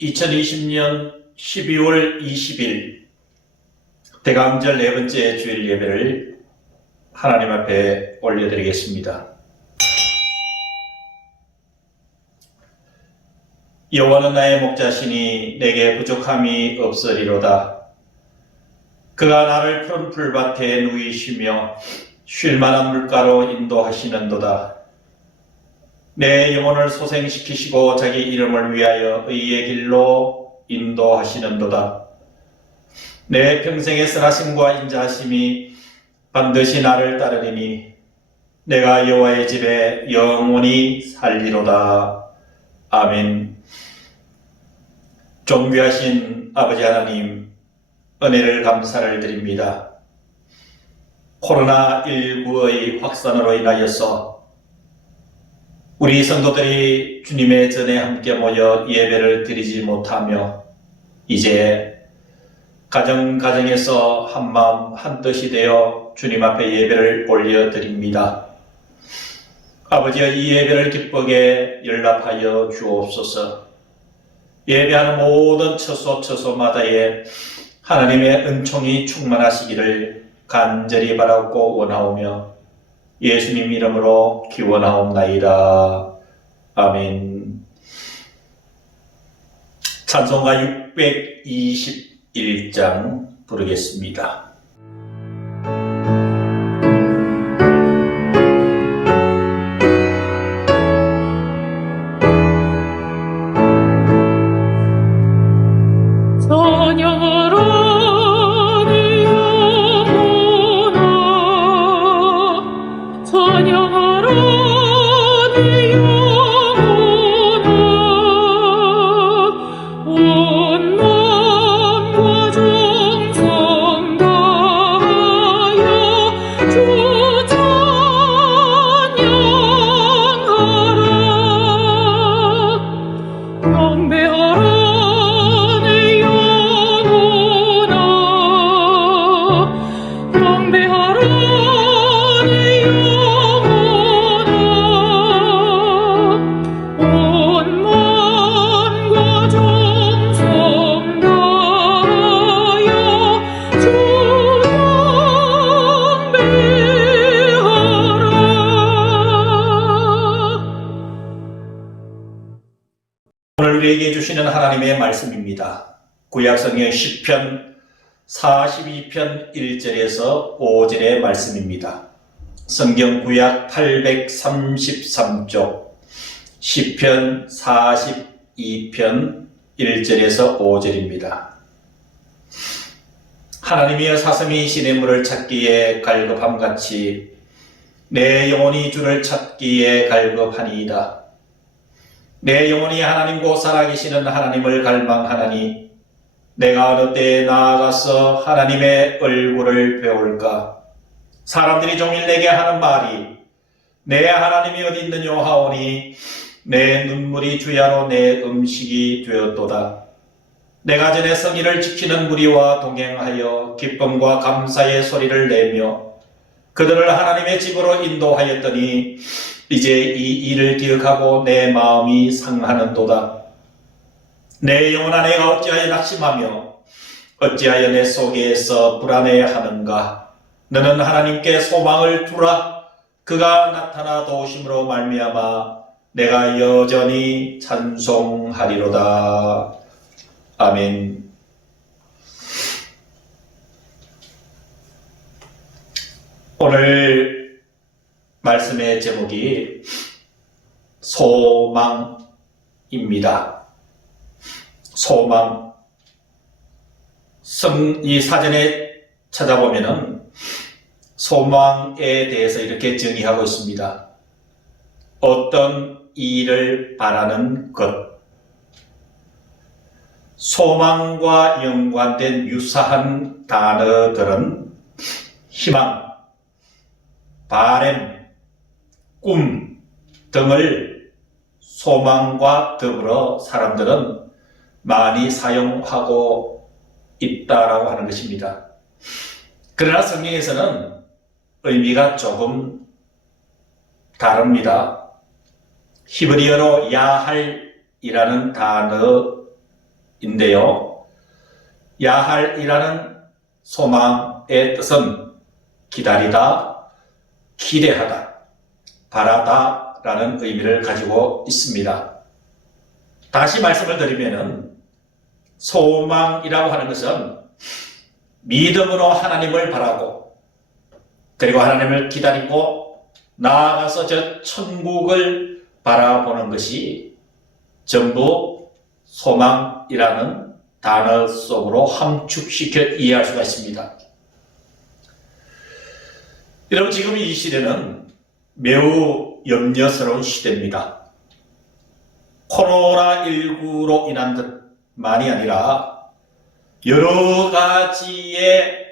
2020년 12월 20일 대강절 네 번째 주일 예배를 하나님 앞에 올려드리겠습니다. 여호와는 나의 목자시니 내게 부족함이 없으리로다. 그가 나를 푸른 풀밭에 누이시며 쉴 만한 물가로 인도하시는도다. 내 영혼을 소생시키시고 자기 이름을 위하여 의의 길로 인도하시는도다. 내 평생의 선하심과 인자하심이 반드시 나를 따르리니 내가 여호와의 집에 영원히 살리로다. 아멘. 존귀하신 아버지 하나님, 은혜를 감사를 드립니다. 코로나19의 확산으로 인하여서 우리 성도들이 주님의 전에 함께 모여 예배를 드리지 못하며 이제 가정에서 한마음 한뜻이 되어 주님 앞에 예배를 올려드립니다. 아버지여, 이 예배를 기쁘게 연락하여 주옵소서. 예배하는 모든 처소마다에 하나님의 은총이 충만하시기를 간절히 바라고 원하오며 예수님 이름으로 기원하옵나이다. 아멘. 찬송가 621장 부르겠습니다. 오늘 우리에게 주시는 하나님의 말씀입니다. 구약성경 시편 42편 1절에서 5절의 말씀입니다. 성경 구약 833쪽 시편 42편 1절에서 5절입니다. 하나님이여, 사슴이 시냇물을 찾기에 갈급함같이 내 영혼이 주를 찾기에 갈급하니이다. 내 영혼이 하나님 곧 살아계시는 하나님을 갈망하나니 내가 어느 때에 나아가서 하나님의 얼굴을 배울까? 사람들이 종일 내게 하는 말이 내 하나님이 어디 있느냐 하오니 내 눈물이 주야로 내 음식이 되었도다. 내가 전에 성의를 지키는 무리와 동행하여 기쁨과 감사의 소리를 내며 그들을 하나님의 집으로 인도하였더니 이제 이 일을 기억하고 내 마음이 상하는도다. 내 영혼아, 내가 어찌하여 낙심하며 어찌하여 내 속에서 불안해하는가? 너는 하나님께 소망을 두라. 그가 나타나 도우심으로 말미암아 내가 여전히 찬송하리로다. 아멘. 오늘 말씀의 제목이 소망입니다. 소망. 이 사전에 찾아보면은 소망에 대해서 이렇게 정의하고 있습니다. 어떤 일을 바라는 것. 소망과 연관된 유사한 단어들은 희망, 바람, 꿈 등을 소망과 더불어 사람들은 많이 사용하고 있다라고 하는 것입니다. 그러나 성경에서는 의미가 조금 다릅니다. 히브리어로 야할이라는 단어 인데요. 야할이라는 소망의 뜻은 기다리다, 기대하다, 바라다 라는 의미를 가지고 있습니다. 다시 말씀을 드리면은 소망이라고 하는 것은 믿음으로 하나님을 바라고 그리고 하나님을 기다리고 나아가서 저 천국을 바라보는 것이 전부 소망이라는 단어 속으로 함축시켜 이해할 수가 있습니다. 여러분, 지금 이 시대는 매우 염려스러운 시대입니다. 코로나19로 인한 것만이 아니라 여러 가지의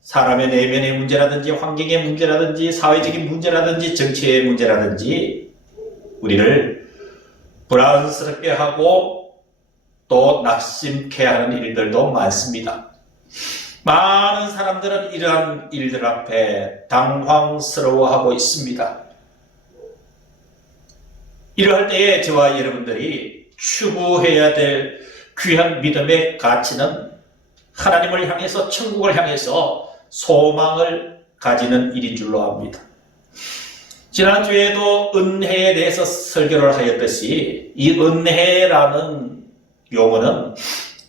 사람의 내면의 문제라든지 환경의 문제라든지 사회적인 문제라든지 정치의 문제라든지 우리를 불안스럽게 하고 또 낙심케 하는 일들도 많습니다. 많은 사람들은 이러한 일들 앞에 당황스러워하고 있습니다. 이러할 때에 저와 여러분들이 추구해야 될 귀한 믿음의 가치는 하나님을 향해서 천국을 향해서 소망을 가지는 일인 줄로 압니다. 지난주에도 은혜에 대해서 설교를 하였듯이 이 은혜라는 용어는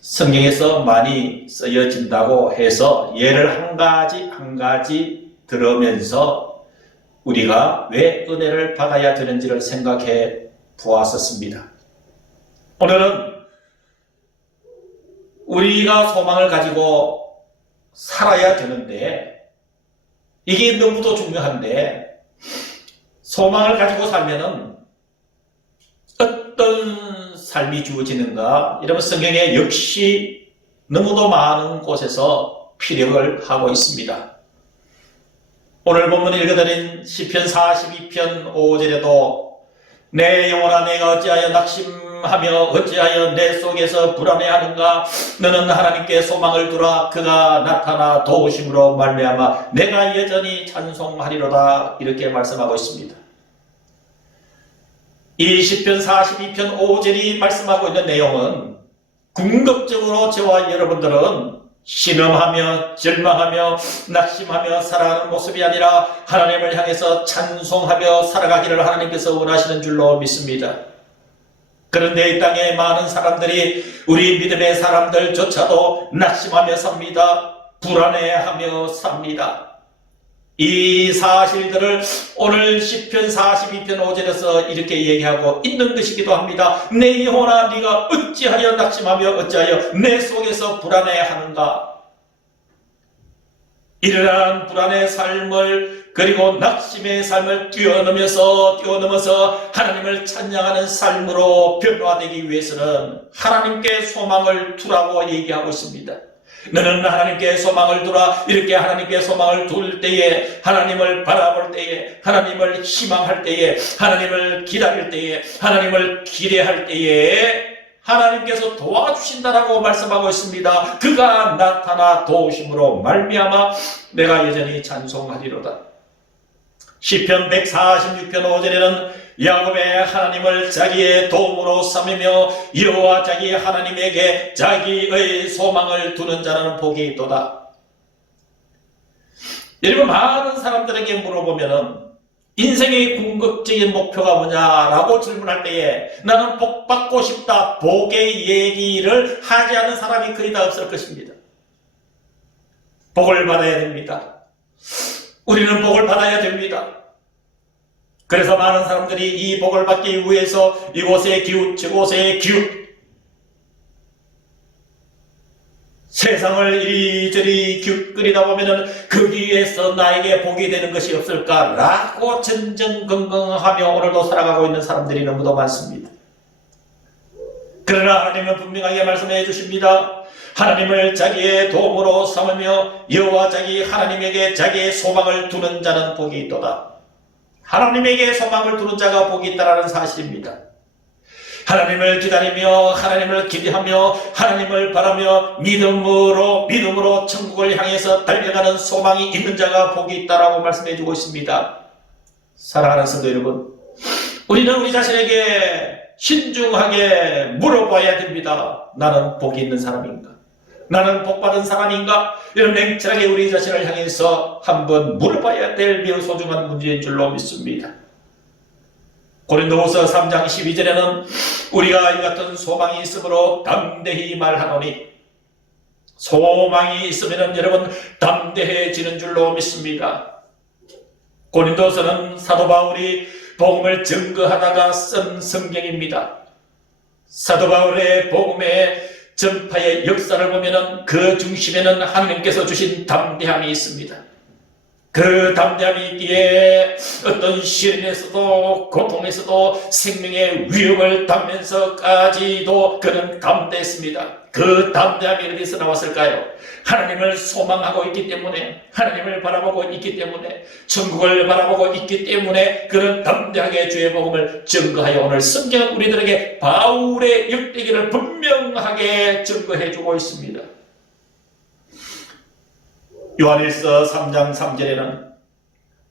성경에서 많이 쓰여진다고 해서 예를 한 가지 들으면서 우리가 왜 은혜를 받아야 되는지를 생각해 보았었습니다. 오늘은 우리가 소망을 가지고 살아야 되는데 이게 너무도 중요한데 소망을 가지고 살면은 어떤 삶이 주어지는가? 이러면 성경에 역시 너무도 많은 곳에서 피력을 하고 있습니다. 오늘 본문 읽어드린 시편 42편 5절에도 내 영혼아 내가 어찌하여 낙심하며 어찌하여 내 속에서 불안해하는가? 너는 하나님께 소망을 두라. 그가 나타나 도우심으로 말미암아 내가 여전히 찬송하리로다. 이렇게 말씀하고 있습니다. 이 시편 42편 5절이 말씀하고 있는 내용은 궁극적으로 저와 여러분들은 신음하며 절망하며 낙심하며 살아가는 모습이 아니라 하나님을 향해서 찬송하며 살아가기를 하나님께서 원하시는 줄로 믿습니다. 그런데 이 땅에 많은 사람들이 우리 믿음의 사람들조차도 낙심하며 삽니다. 불안해하며 삽니다. 이 사실들을 오늘 시편 42편 5절에서 이렇게 얘기하고 있는 것이기도 합니다. 내 영혼아 네가 어찌하여 낙심하며 어찌하여 내 속에서 불안해하는가? 이러한 불안의 삶을 그리고 낙심의 삶을 뛰어넘어서 하나님을 찬양하는 삶으로 변화되기 위해서는 하나님께 소망을 두라고 얘기하고 있습니다. 너는 하나님께 소망을 두라. 이렇게 하나님께 소망을 둘 때에 하나님을 바라볼 때에 하나님을 희망할 때에 하나님을 기다릴 때에 하나님을 기대할 때에 하나님께서 도와주신다라고 말씀하고 있습니다. 그가 나타나 도우심으로 말미암아 내가 여전히 찬송하리로다. 시편 146편 5절에는 야곱의 하나님을 자기의 도움으로 삼으며 여호와 자기 하나님에게 자기의 소망을 두는 자는 복이 있도다. 여러분, 많은 사람들에게 물어보면은 인생의 궁극적인 목표가 뭐냐라고 질문할 때에 나는 복 받고 싶다, 복의 얘기를 하지 않는 사람이 거의 다 없을 것입니다. 복을 받아야 됩니다. 우리는 복을 받아야 됩니다. 그래서 많은 사람들이 이 복을 받기 위해서 이곳의 기웃 저곳의 기웃 세상을 이리저리 기웃거리다 보면은 거기에서 나에게 복이 되는 것이 없을까라고 전전긍긍하며 오늘도 살아가고 있는 사람들이 너무도 많습니다. 그러나 하나님은 분명하게 말씀해 주십니다. 하나님을 자기의 도움으로 삼으며 여호와 자기 하나님에게 자기의 소망을 두는 자는 복이 있도다. 하나님에게 소망을 두는 자가 복이 있다는 사실입니다. 하나님을 기다리며 하나님을 기대하며 하나님을 바라며 믿음으로 천국을 향해서 달려가는 소망이 있는 자가 복이 있다라고 말씀해 주고 있습니다. 사랑하는 성도 여러분, 우리는 우리 자신에게 신중하게 물어봐야 됩니다. 나는 복이 있는 사람인가? 나는 복받은 사람인가? 이런 냉철하게 우리 자신을 향해서 한번 물어봐야 될 매우 소중한 문제인 줄로 믿습니다. 고린도후서 3장 12절에는 우리가 이 같은 소망이 있으므로 담대히 말하노니, 소망이 있으면 여러분 담대해지는 줄로 믿습니다. 고린도서는 사도 바울이 복음을 증거하다가 쓴 성경입니다. 사도 바울의 복음의 전파의 역사를 보면은 그 중심에는 하나님께서 주신 담대함이 있습니다. 그 담대함이 있기에 어떤 시련에서도 고통에서도 생명의 위협을 당면서까지도 그는 담대했습니다. 그 담대함이 어디서 나왔을까요? 하나님을 소망하고 있기 때문에, 하나님을 바라보고 있기 때문에, 천국을 바라보고 있기 때문에 그는 담대하게 주의 복음을 증거하여 오늘 성경은 우리들에게 바울의 역대기를 분명하게 증거해주고 있습니다. 요한일서 3장 3절에는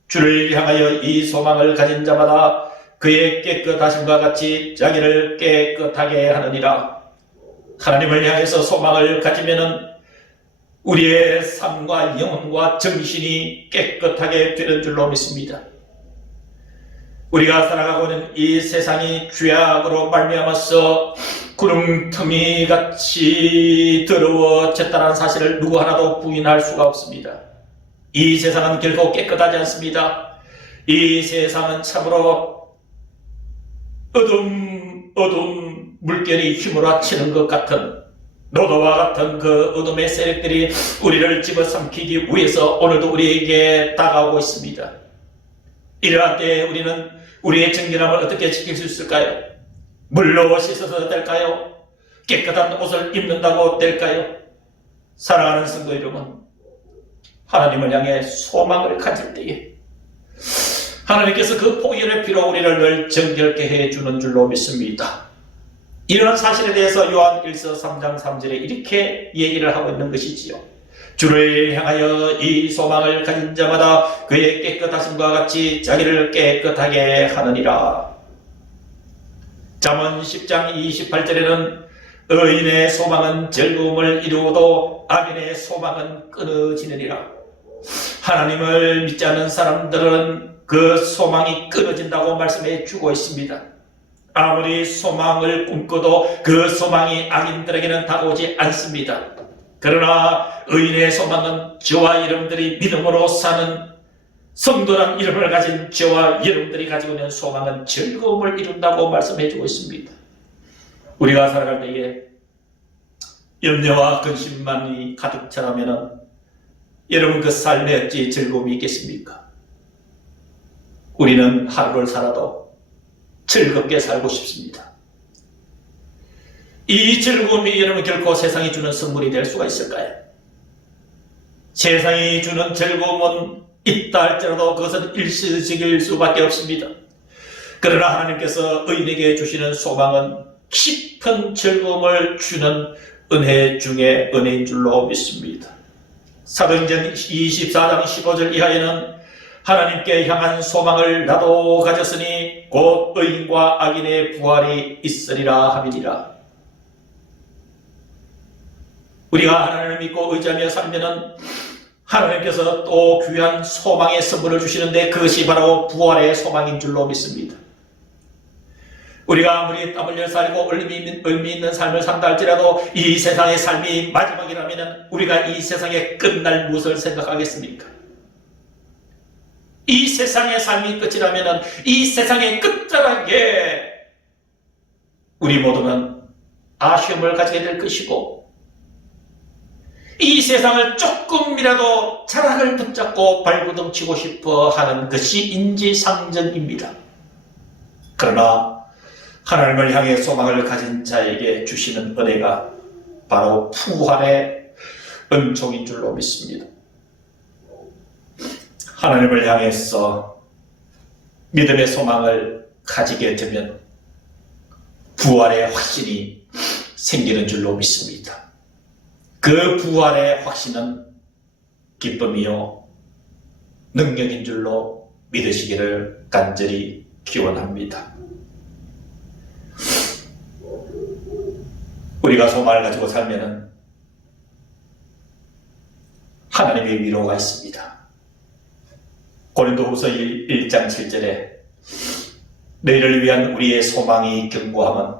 주를 향하여 이 소망을 가진 자마다 그의 깨끗하심과 같이 자기를 깨끗하게 하느니라. 하나님을 향해서 소망을 가지면은 우리의 삶과 영혼과 정신이 깨끗하게 되는 줄로 믿습니다. 우리가 살아가고 있는 이 세상이 죄악으로 말미암아서 구름텅이 같이 더러워졌다는 사실을 누구 하나도 부인할 수가 없습니다. 이 세상은 결코 깨끗하지 않습니다. 이 세상은 참으로 어둠 물결이 휘몰아치는 것 같은, 노도와 같은 그 어둠의 세력들이 우리를 집어삼키기 위해서 오늘도 우리에게 다가오고 있습니다. 이러한 때에 우리는 우리의 정결함을 어떻게 지킬 수 있을까요? 물로 씻어서 될까요? 깨끗한 옷을 입는다고 될까요? 사랑하는 성도 여러분, 하나님을 향해 소망을 가질 때에 하나님께서 그 포기의 피로 우리를 늘 정결케 해주는 줄로 믿습니다. 이런 사실에 대해서 요한 1서 3장 3절에 이렇게 얘기를 하고 있는 것이지요. 주를 향하여 이 소망을 가진 자마다 그의 깨끗하심과 같이 자기를 깨끗하게 하느니라. 잠언 10장 28절에는 의인의 소망은 즐거움을 이루어도 악인의 소망은 끊어지느니라. 하나님을 믿지 않는 사람들은 그 소망이 끊어진다고 말씀해 주고 있습니다. 아무리 소망을 꿈꿔도 그 소망이 악인들에게는 다가오지 않습니다. 그러나 의인의 소망은 저와 여러분들이 믿음으로 사는 성도란 이름을 가진 저와 여러분들이 가지고 있는 소망은 즐거움을 이룬다고 말씀해 주고 있습니다. 우리가 살아갈 때에 염려와 근심만이 가득 차라면 여러분 그 삶에 어찌 즐거움이 있겠습니까? 우리는 하루를 살아도 즐겁게 살고 싶습니다. 이 즐거움이 여러분 결코 세상이 주는 선물이 될 수가 있을까요? 세상이 주는 즐거움은 있다 할지라도 그것은 일시적일 수밖에 없습니다. 그러나 하나님께서 의인에게 주시는 소망은 깊은 즐거움을 주는 은혜 중에 은혜인 줄로 믿습니다. 사도행전 24장 15절 이하에는 하나님께 향한 소망을 나도 가졌으니 곧 의인과 악인의 부활이 있으리라 함이니라. 우리가 하나님을 믿고 의지하며 살면은 하나님께서 또 귀한 소망의 선물을 주시는데 그것이 바로 부활의 소망인 줄로 믿습니다. 우리가 아무리 땀 흘려 살고 의미 있는 삶을 산다 할지라도 이 세상의 삶이 마지막이라면 우리가 이 세상에 끝날 무엇을 생각하겠습니까? 이 세상의 삶이 끝이라면 이 세상의 끝자락에 우리 모두는 아쉬움을 가지게 될 것이고 이 세상을 조금이라도 자락을 붙잡고 발구덩치고 싶어 하는 것이 인지상정입니다. 그러나 하나님을 향해 소망을 가진 자에게 주시는 은혜가 바로 부활의 은총인 줄로 믿습니다. 하나님을 향해서 믿음의 소망을 가지게 되면 부활의 확신이 생기는 줄로 믿습니다. 그 부활의 확신은 기쁨이요 능력인 줄로 믿으시기를 간절히 기원합니다. 우리가 소망을 가지고 살면은 하나님의 위로가 있습니다. 고린도후서 1장 7절에 너희를 위한 우리의 소망이 견고함은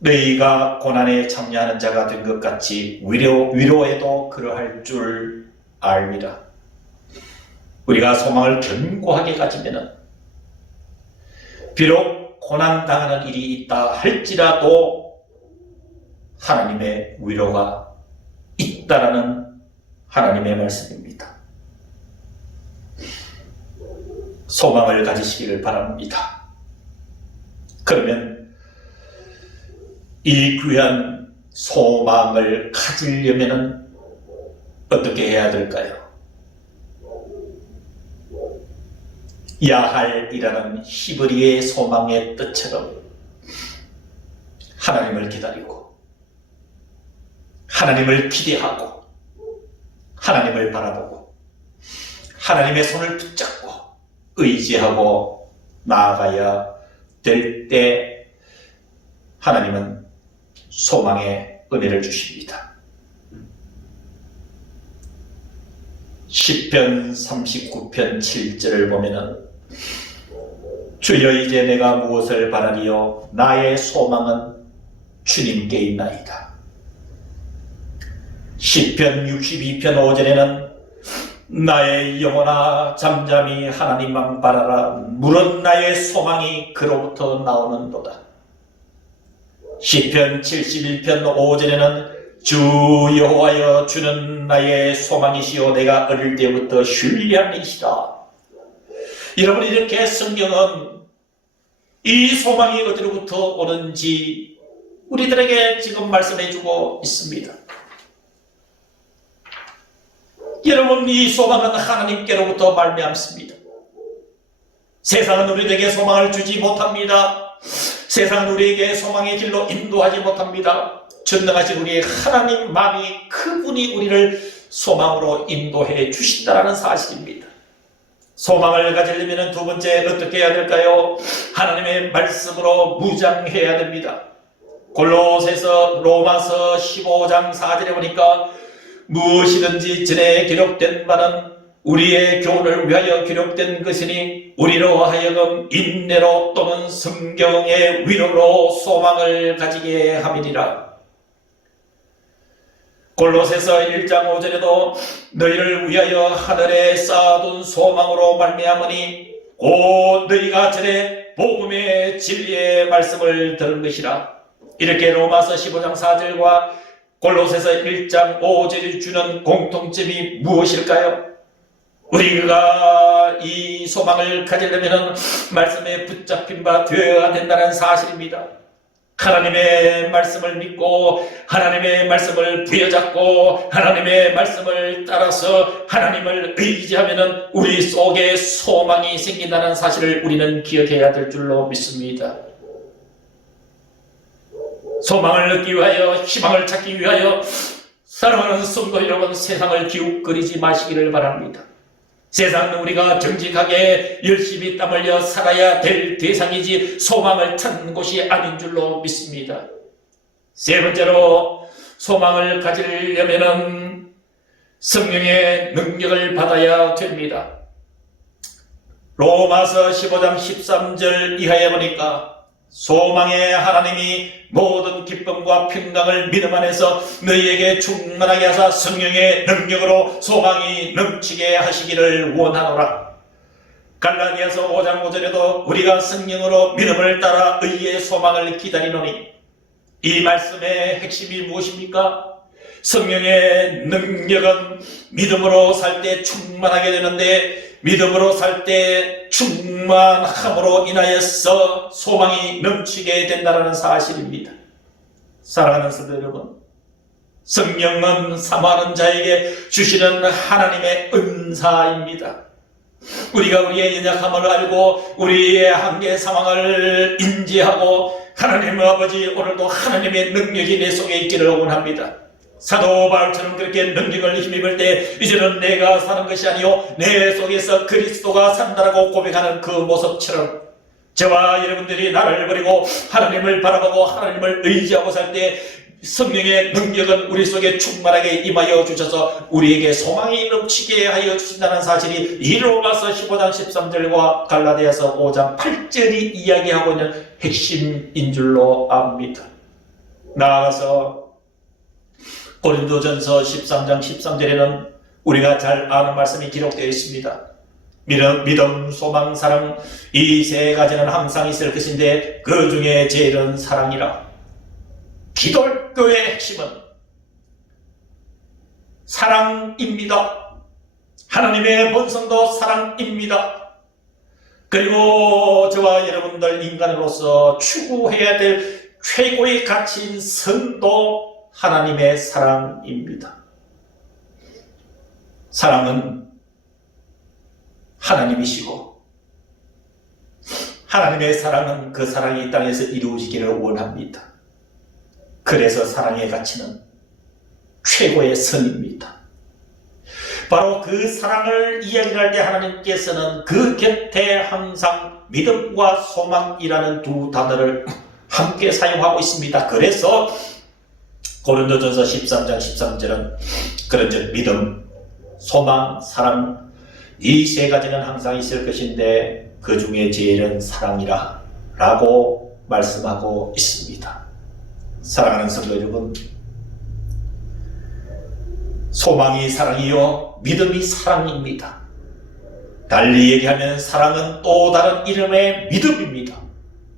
너희가 고난에 참여하는 자가 된 것 같이 위로에도 그러할 줄 알미라. 우리가 소망을 견고하게 가지면은 비록 고난당하는 일이 있다 할지라도 하나님의 위로가 있다라는 하나님의 말씀입니다. 소망을 가지시기를 바랍니다. 그러면 이 귀한 소망을 가지려면 어떻게 해야 될까요? 야할이라는 히브리의 소망의 뜻처럼 하나님을 기다리고 하나님을 기대하고 하나님을 바라보고 하나님의 손을 붙잡고 의지하고 나아가야 될 때 하나님은 소망의 은혜를 주십니다. 시편 39편 7절을 보면은 주여 이제 내가 무엇을 바라리요 나의 소망은 주님께 있나이다. 시편 62편 5절에는 나의 영혼아 잠잠히 하나님만 바라라 물은 나의 소망이 그로부터 나오는도다. 시편 71편 5절에는 주 여호와여 주는 나의 소망이시요 내가 어릴 때부터 신뢰한 이시다. 여러분 이렇게 성경은 이 소망이 어디로부터 오는지 우리들에게 지금 말씀해주고 있습니다. 여러분 이 소망은 하나님께로부터 말미암습니다. 세상은 우리에게 소망을 주지 못합니다. 세상은 우리에게 소망의 길로 인도하지 못합니다. 전능하신 우리의 하나님만이 그분이 우리를 소망으로 인도해 주신다는 사실입니다. 소망을 가지려면 두 번째 어떻게 해야 될까요? 하나님의 말씀으로 무장해야 됩니다. 골로새서 로마서 15장 4절에 보니까 무엇이든지 전에 기록된 바는 우리의 교훈을 위하여 기록된 것이니 우리로 하여금 인내로 또는 성경의 위로로 소망을 가지게 함이니라. 골로새서 1장 5절에도 너희를 위하여 하늘에 쌓아둔 소망으로 말미암으니 곧 너희가 전에 복음의 진리의 말씀을 들은 것이라. 이렇게 로마서 15장 4절과 골로새서 1장 5절이 주는 공통점이 무엇일까요? 우리가 이 소망을 가지려면 말씀에 붙잡힌 바 되어야 된다는 사실입니다. 하나님의 말씀을 믿고 하나님의 말씀을 부여잡고 하나님의 말씀을 따라서 하나님을 의지하면 우리 속에 소망이 생긴다는 사실을 우리는 기억해야 될 줄로 믿습니다. 소망을 얻기 위하여 희망을 찾기 위하여 사랑하는 성도 여러분 세상을 기웃거리지 마시기를 바랍니다. 세상은 우리가 정직하게 열심히 땀 흘려 살아야 될 대상이지 소망을 찾는 곳이 아닌 줄로 믿습니다. 세 번째로 소망을 가지려면 성령의 능력을 받아야 됩니다. 로마서 15장 13절 이하에 보니까 소망의 하나님이 모든 기쁨과 평강을 믿음 안에서 너희에게 충만하게 하사 성령의 능력으로 소망이 넘치게 하시기를 원하노라. 갈라디아서 5장 5절에도 우리가 성령으로 믿음을 따라 의의 소망을 기다리노니 이 말씀의 핵심이 무엇입니까? 성령의 능력은 믿음으로 살 때 충만하게 되는데 믿음으로 살 때 충만함으로 인하여서 소망이 넘치게 된다는 사실입니다. 사랑하는 성도 여러분, 성령은 사모하는 자에게 주시는 하나님의 은사입니다. 우리가 우리의 연약함을 알고 우리의 한계 상황을 인지하고 하나님 아버지 오늘도 하나님의 능력이 내 속에 있기를 원합니다. 사도 바울처럼 그렇게 능력을 힘입을 때 이제는 내가 사는 것이 아니요 내 속에서 그리스도가 산다라고 고백하는 그 모습처럼 저와 여러분들이 나를 버리고 하나님을 바라보고 하나님을 의지하고 살 때 성령의 능력은 우리 속에 충만하게 임하여 주셔서 우리에게 소망이 넘치게 하여 주신다는 사실이 이로마서 15장 13절과 갈라디아서 5장 8절이 이야기하고 있는 핵심인 줄로 압니다. 나아가서 고린도전서 13장 13절에는 우리가 잘 아는 말씀이 기록되어 있습니다. 믿음, 소망, 사랑 이 세 가지는 항상 있을 것인데 그 중에 제일은 사랑이라. 기독교의 핵심은 사랑입니다. 하나님의 본성도 사랑입니다. 그리고 저와 여러분들 인간으로서 추구해야 될 최고의 가치인 성도 하나님의 사랑입니다. 사랑은 하나님이시고 하나님의 사랑은 그 사랑이 이 땅에서 이루어지기를 원합니다. 그래서 사랑의 가치는 최고의 선입니다. 바로 그 사랑을 이야기할 때 하나님께서는 그 곁에 항상 믿음과 소망이라는 두 단어를 함께 사용하고 있습니다. 그래서 고린도전서 13장 13절은 그런즉 믿음, 소망, 사랑 이 세 가지는 항상 있을 것인데 그 중에 제일은 사랑이라 라고 말씀하고 있습니다. 사랑하는 성도 여러분, 소망이 사랑이요 믿음이 사랑입니다. 달리 얘기하면 사랑은 또 다른 이름의 믿음입니다.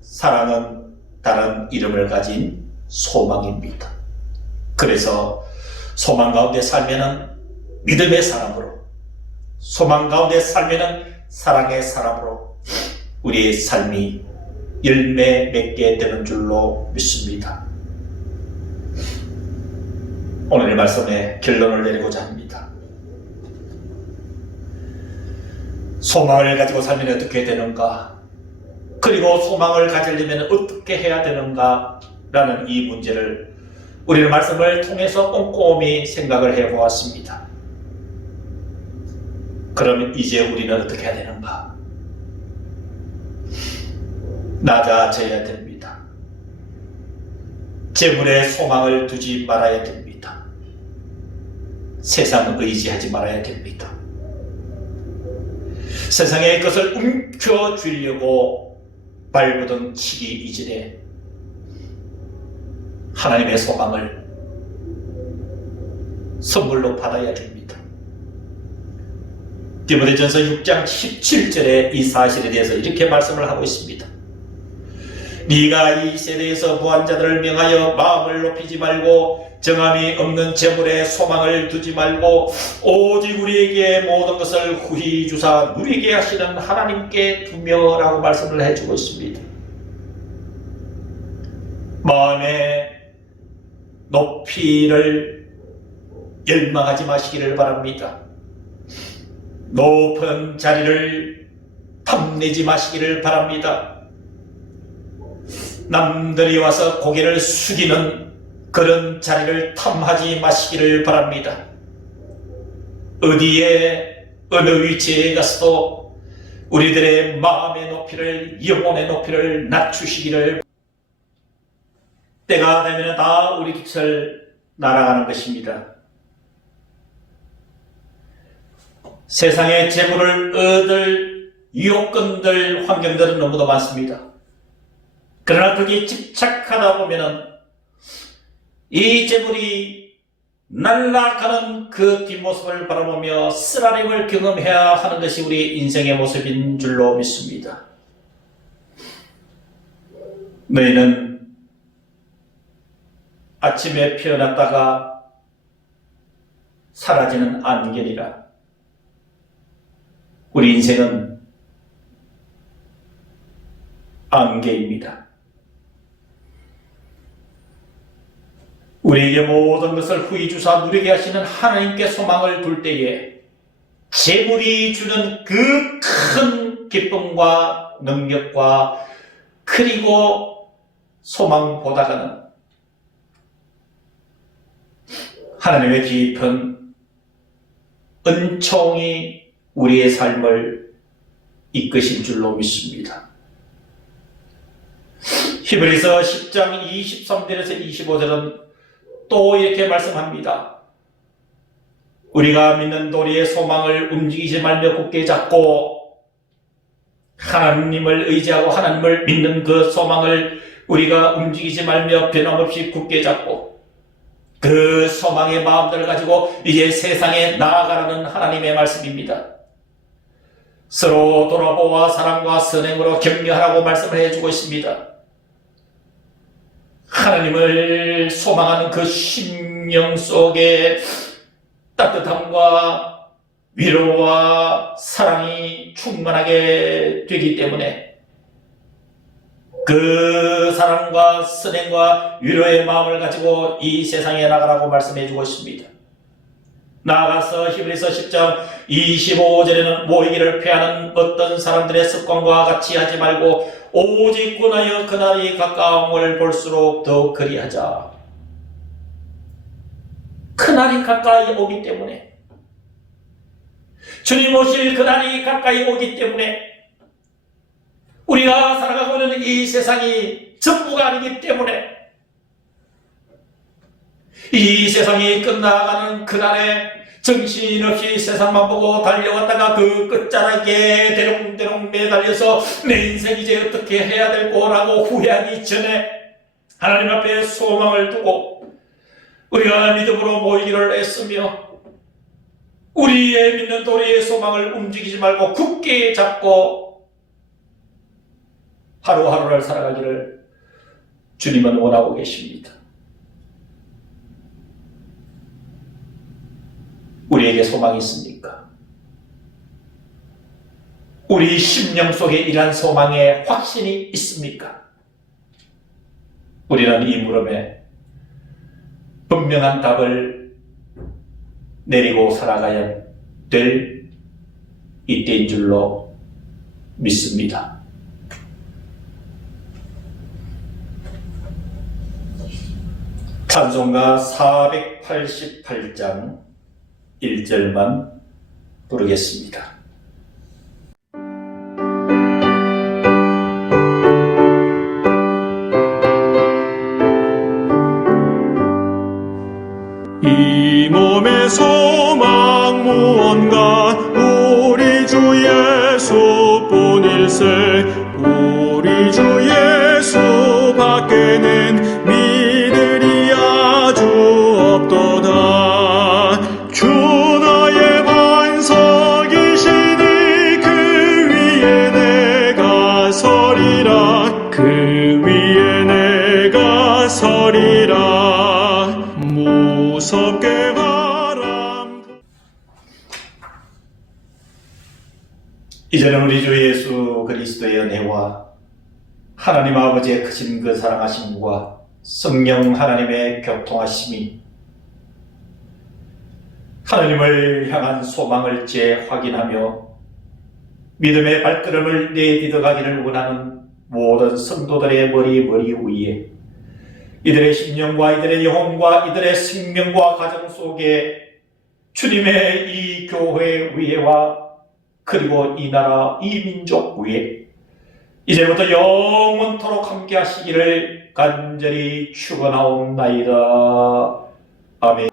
사랑은 다른 이름을 가진 소망입니다. 그래서 소망 가운데 살면은 믿음의 사람으로, 소망 가운데 살면은 사랑의 사람으로 우리의 삶이 열매 맺게 되는 줄로 믿습니다. 오늘의 말씀에 결론을 내리고자 합니다. 소망을 가지고 살면 어떻게 되는가? 그리고 소망을 가지려면 어떻게 해야 되는가? 라는 이 문제를 우리는 말씀을 통해서 꼼꼼히 생각을 해보았습니다. 그러면 이제 우리는 어떻게 해야 되는가? 낮아져야 됩니다. 재물에 소망을 두지 말아야 됩니다. 세상을 의지하지 말아야 됩니다. 세상의 것을 움켜쥐려고 발버둥 치기 이전에 하나님의 소망을 선물로 받아야 됩니다. 디모데전서 6장 17절에 이 사실에 대해서 이렇게 말씀을 하고 있습니다. 네가 이 세대에서 부한 자들을 명하여 마음을 높이지 말고 정함이 없는 재물에 소망을 두지 말고 오직 우리에게 모든 것을 후히 주사 누리게 하시는 하나님께 두며라고 말씀을 해주고 있습니다. 마음의 높이를 열망하지 마시기를 바랍니다. 높은 자리를 탐내지 마시기를 바랍니다. 남들이 와서 고개를 숙이는 그런 자리를 탐하지 마시기를 바랍니다. 어디에 어느 위치에 가서도 우리들의 마음의 높이를, 영혼의 높이를 낮추시기를, 때가 되면 다 우리 깃을 날아가는 것입니다. 세상의 재물을 얻을 유혹건들, 환경들은 너무도 많습니다. 그러나 거기에 집착하다 보면은 이 재물이 날아가는 그 뒷모습을 바라보며 쓰라림을 경험해야 하는 것이 우리 인생의 모습인 줄로 믿습니다. 너희는 아침에 피어났다가 사라지는 안개니라. 우리 인생은 안개입니다. 우리에게 모든 것을 후히 주사 누리게 하시는 하나님께 소망을 둘 때에 재물이 주는 그 큰 기쁨과 능력과 그리고 소망보다는 하나님의 깊은 은총이 우리의 삶을 이끄실 줄로 믿습니다. 히브리서 10장 23절에서 25절은 또 이렇게 말씀합니다. 우리가 믿는 도리의 소망을 움직이지 말며 굳게 잡고 하나님을 의지하고 하나님을 믿는 그 소망을 우리가 움직이지 말며 변함없이 굳게 잡고 그 소망의 마음들을 가지고 이제 세상에 나아가라는 하나님의 말씀입니다. 서로 돌아보아 사랑과 선행으로 격려하라고 말씀을 해주고 있습니다. 하나님을 소망하는 그 심령 속에 따뜻함과 위로와 사랑이 충만하게 되기 때문에 그 사랑과 선행과 위로의 마음을 가지고 이 세상에 나가라고 말씀해 주고 있습니다. 나아가서 히브리서 10장 25절에는 모이기를 피하는 어떤 사람들의 습관과 같이 하지 말고 오직 권하여 그날이 가까움을 볼수록 더 그리하자. 그날이 가까이 오기 때문에 주님 오실 그날이 가까이 오기 때문에 우리가 살아가고 있는 이 세상이 전부가 아니기 때문에 이 세상이 끝나가는 그날에 정신없이 세상만 보고 달려왔다가 그 끝자락에 대롱대롱 매달려서 내 인생 이제 어떻게 해야 될 거라고 후회하기 전에 하나님 앞에 소망을 두고 우리가 믿음으로 모이기를 애쓰며 우리의 믿는 도리의 소망을 움직이지 말고 굳게 잡고 하루하루를 살아가기를 주님은 원하고 계십니다. 우리에게 소망이 있습니까? 우리 심령 속에 이러한 소망에 확신이 있습니까? 우리는 이 물음에 분명한 답을 내리고 살아가야 될 이때인 줄로 믿습니다. 찬송가 488장 1절만 부르겠습니다. 이 몸의 소망 무언가 우리 주 예수뿐일세. 우리 주 예수 밖에는 믿으리 아주 없도다. 주 나의 반석이시니 그 위에 내가 서리라. 그 위에 내가 서리라. 무섭게 바람. 이제는 우리 주 예수 그리스도의 은혜와 하나님 아버지의 크신 그 사랑하심과 성령 하나님의 교통하심이 하나님을 향한 소망을 재확인하며 믿음의 발걸음을 내딛어가기를 원하는 모든 성도들의 머리 위에 이들의 심령과 이들의 영혼과 이들의 생명과 가정 속에 주님의 이 교회 위에와 그리고 이 나라 이 민족 위에 이제부터 영원토록 함께 하시기를 간절히 축원하옵나이다. 아멘.